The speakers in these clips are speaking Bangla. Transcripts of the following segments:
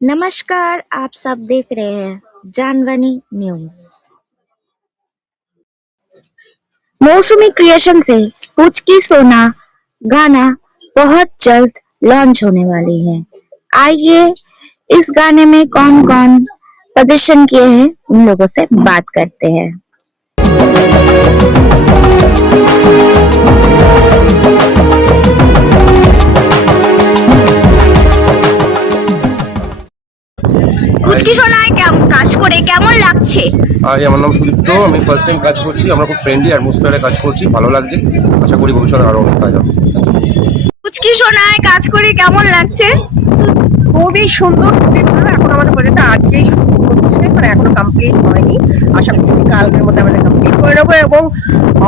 नमस्कार, आप सब देख रहे हैं जानवानी न्यूज। मौसमी क्रिएशन से कुछ की सोना गाना बहुत जल्द लॉन्च होने वाली है। आइए इस गाने में कौन कौन प्रदर्शन किए हैं उन लोगों से बात करते हैं। পুচকি সোনায় কাজ করে কেমন লাগছে? আমার নাম সুদীপ্ত, আমি ফার্স্ট টাইম কাজ করছি। আমরা খুব ফ্রেন্ডলি অ্যাটমসফিয়ারে কাজ করছি, ভালো লাগছে। আশা করি ভবিষ্যতে আরো অনেক কাজ হবে। পুচকি সোনায় কাজ করে কেমন লাগছে? খুবই সুন্দর, খুবই ভালো। এখন আমাদের প্রজেক্টটা আজকেই শুরু হচ্ছে, মানে এখনো কমপ্লিট হয়নি। আশা করছি কালকের মধ্যে আমরা কমপ্লিট করে নেবো এবং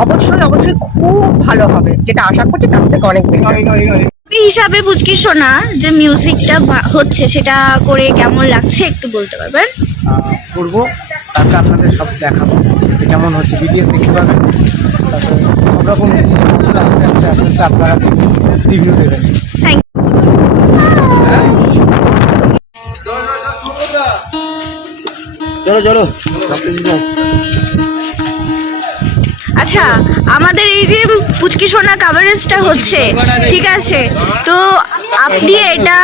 অবশ্যই খুব ভালো হবে, যেটা আশা করছি তার থেকে অনেক বেশি। হিসাবে পুচকি সোনা যে মিউজিকটা হচ্ছে সেটা করে কেমন লাগছে একটু বলতে পারবেন? করবো, তারপরে আপনাদের সব দেখাবো কেমন হচ্ছে, বিটিএস দেখতে পাবেন। তারপরে সব রকম আস্তে আস্তে আপনারা রিভিউ দেবেন। থ্যাংক চলো আচ্ছা, আমাদের এই যে পুচকি সোনা কভারেজটা হচ্ছে, ঠিক আছে, তো আপনি এটা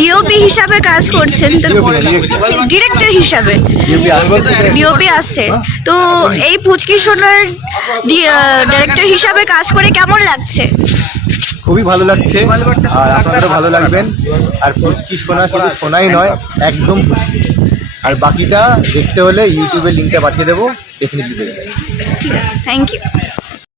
ডিওপি হিসাবে কাজ করছেন, তো ডিরেক্টর হিসাবে ডিওপি আসছে, তো এই পুচকি সোনার ডিরেক্টর হিসাবে কাজ করে কেমন লাগছে? খুবই ভালো লাগছে, আর আপনাদেরও ভালো লাগবেন। আর পুচকি সোনা শুধু সোনাই নয়, একদম পুচকি। আর বাকিটা দেখতে হলে ইউটিউবের লিঙ্কটা পাঠিয়ে দেবো, ডেফিনেটলি দেখবেন। ঠিক আছে, থ্যাংক ইউ।